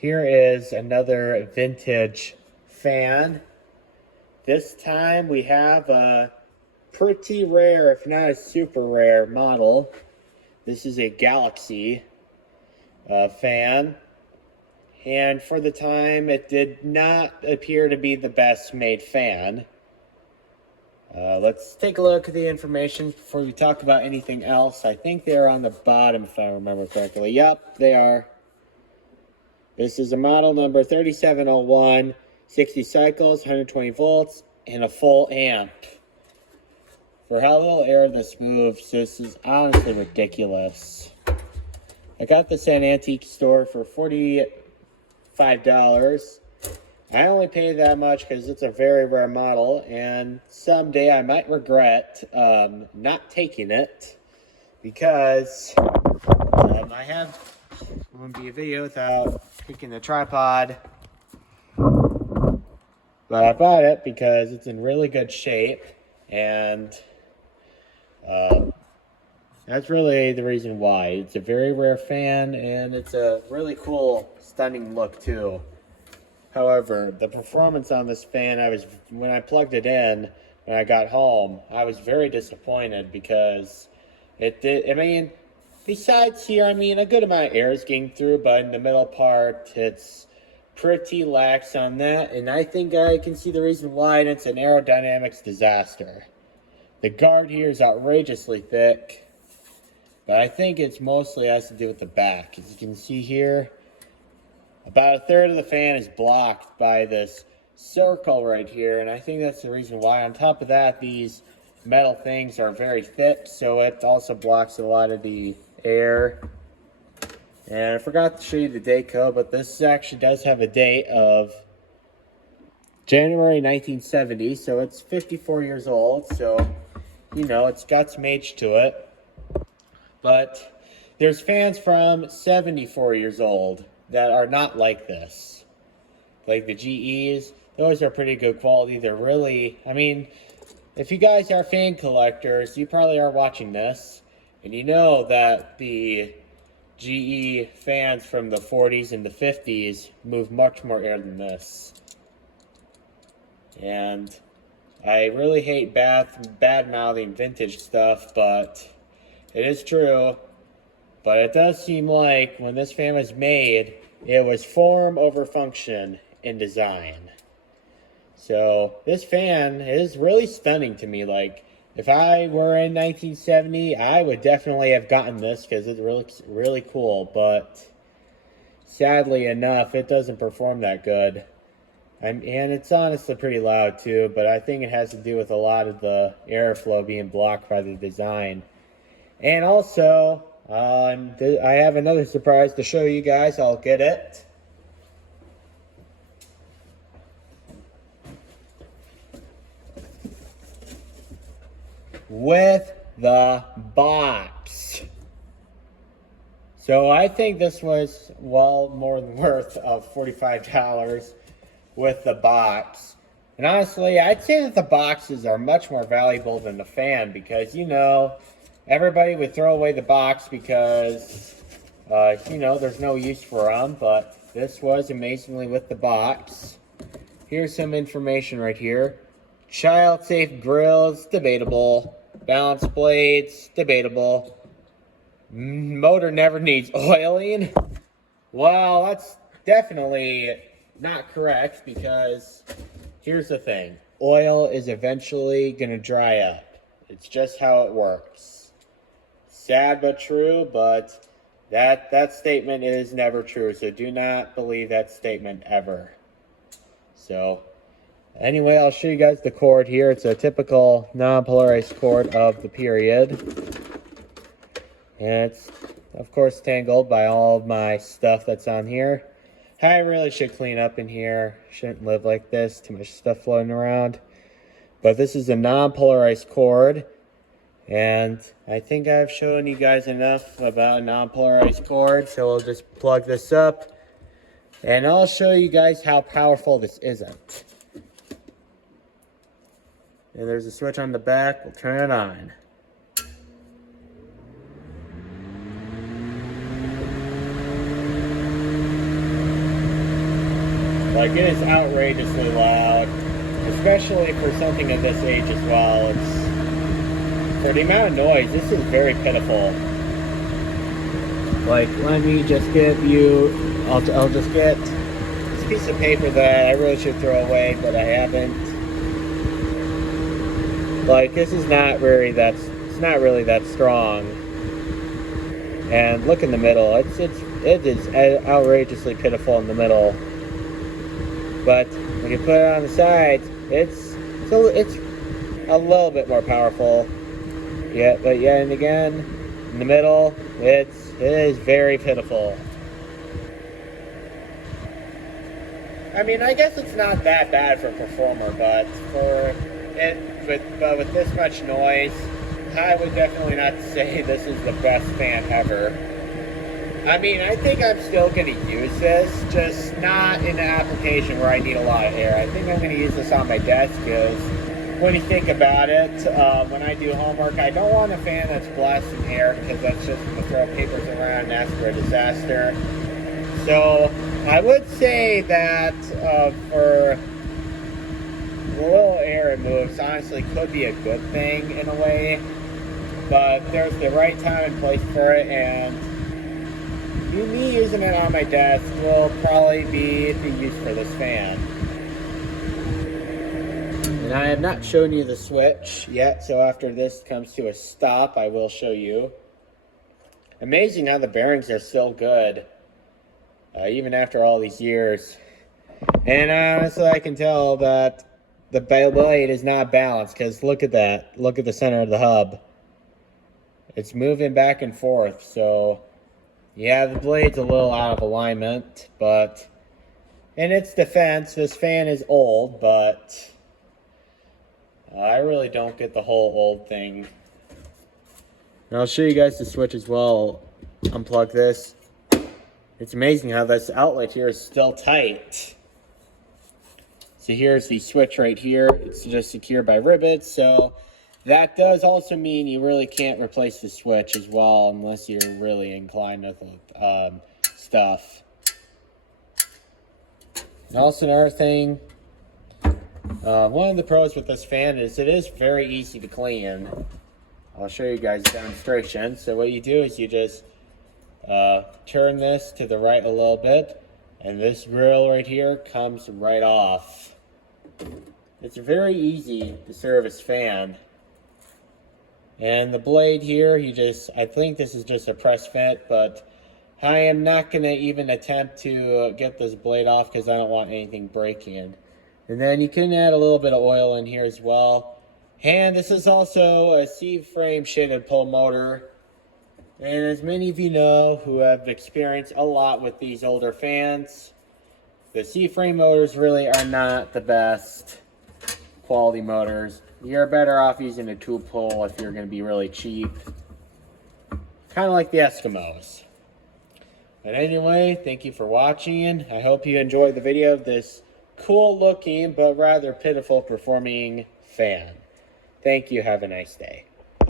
Here is another vintage fan. This time we have a pretty rare, if not a super rare model. This is a Galaxy fan. And for the time, it did not appear to be the best made fan. Let's take a look at the information before we talk about anything else. I think they're on the bottom, if I remember correctly. Yep, they are. This is a model number 3701, 60 cycles, 120 volts, and a full amp. For how little air this moves, this is honestly ridiculous. I got this at an antique store for $45. I only paid that much because it's a very rare model, and someday I might regret not taking it because I have, it wouldn't be a video without picking the tripod, but I bought it because it's in really good shape, and that's really the reason why. It's a very rare fan, and it's a really cool, stunning look too. However, the performance on this fan, when I plugged it in, when I got home, I was very disappointed because it did, besides here, a good amount of air is getting through, but in the middle part, it's pretty lax on that, and I think I can see the reason why, and it's an aerodynamics disaster. The guard here is outrageously thick, but I think it's mostly has to do with the back. As you can see here, about a third of the fan is blocked by this circle right here, and I think that's the reason why. On top of that, these metal things are very thick, so it also blocks a lot of the air. And I forgot to show you the date code, but this actually does have a date of January 1970, so it's 54 years old, so, it's got some age to it. But there's fans from 74 years old that are not like this. Like the GEs, those are pretty good quality. They're really, if you guys are fan collectors, you probably are watching this, and you know that the GE fans from the 40s and the 50s move much more air than this. And I really hate bad-mouthing vintage stuff, but it is true. But it does seem like when this fan was made, it was form over function in design. So this fan is really stunning to me. Like, if I were in 1970, I would definitely have gotten this because it looks really cool. But sadly enough, it doesn't perform that good. And it's honestly pretty loud too, but I think it has to do with a lot of the airflow being blocked by the design. And also, I have another surprise to show you guys. I'll get it. With the box. So I think this was well more than worth of $45 with the box. And honestly, I'd say that the boxes are much more valuable than the fan because, everybody would throw away the box because, there's no use for them. But this was amazingly with the box. Here's some information right here. Child-safe grills, debatable. Balance blades, debatable. Motor never needs oiling. Well, that's definitely not correct because here's the thing. Oil is eventually going to dry up. It's just how it works. Sad but true, but that statement is never true. So do not believe that statement ever. So anyway, I'll show you guys the cord here. It's a typical non-polarized cord of the period. And it's, of course, tangled by all of my stuff that's on here. I really should clean up in here. Shouldn't live like this. Too much stuff floating around. But this is a non-polarized cord. And I think I've shown you guys enough about a non-polarized cord. So we'll just plug this up. And I'll show you guys how powerful this isn't. And there's a switch on the back. We'll turn it on. Like, it is outrageously loud, especially for something of this age as well. For the amount of noise, this is very pitiful. Like, let me just give you, I'll just get this piece of paper that I really should throw away, but I haven't. Like, this is not really it's not really that strong. And look in the middle, it is outrageously pitiful in the middle. But when you put it on the sides, it's a little bit more powerful. Yeah, but yet and again, in the middle, it is very pitiful. I mean, I guess it's not that bad for a performer, but with this much noise, I would definitely not say this is the best fan ever. I mean, I think I'm still going to use this, just not in an application where I need a lot of air. I think I'm going to use this on my desk because when you think about it, when I do homework, I don't want a fan that's blasting air because that's just going to throw papers around and ask for a disaster. So I would say that for the little air it moves, honestly, could be a good thing in a way. But there's the right time and place for it, and me using it on my desk will probably be the use for this fan. And I have not shown you the switch yet, so after this comes to a stop, I will show you. Amazing how the bearings are still good, even after all these years. And honestly, I can tell that the blade is not balanced, because look at that. Look at the center of the hub. It's moving back and forth, so yeah, the blade's a little out of alignment, but in its defense, this fan is old, but I really don't get the whole old thing. And I'll show you guys the switch as well. Unplug this. It's amazing how this outlet here is still tight. So here's the switch right here. It's just secured by rivets, so that does also mean you really can't replace the switch as well unless you're really inclined with stuff. And also another thing, one of the pros with this fan is it is very easy to clean. I'll show you guys a demonstration. So what you do is you just turn this to the right a little bit, and this grill right here comes right off. It's very easy to service fan. And the blade here, I think this is just a press fit, but I am not going to even attempt to get this blade off because I don't want anything breaking. And then you can add a little bit of oil in here as well. And this is also a C-frame shaded pull motor. And as many of you know who have experienced a lot with these older fans, the C-frame motors really are not the best quality motors. You're better off using a tube pull if you're going to be really cheap. Kind of like the Eskimos. But anyway, thank you for watching. I hope you enjoyed the video of this cool looking but rather pitiful performing fan. Thank you. Have a nice day.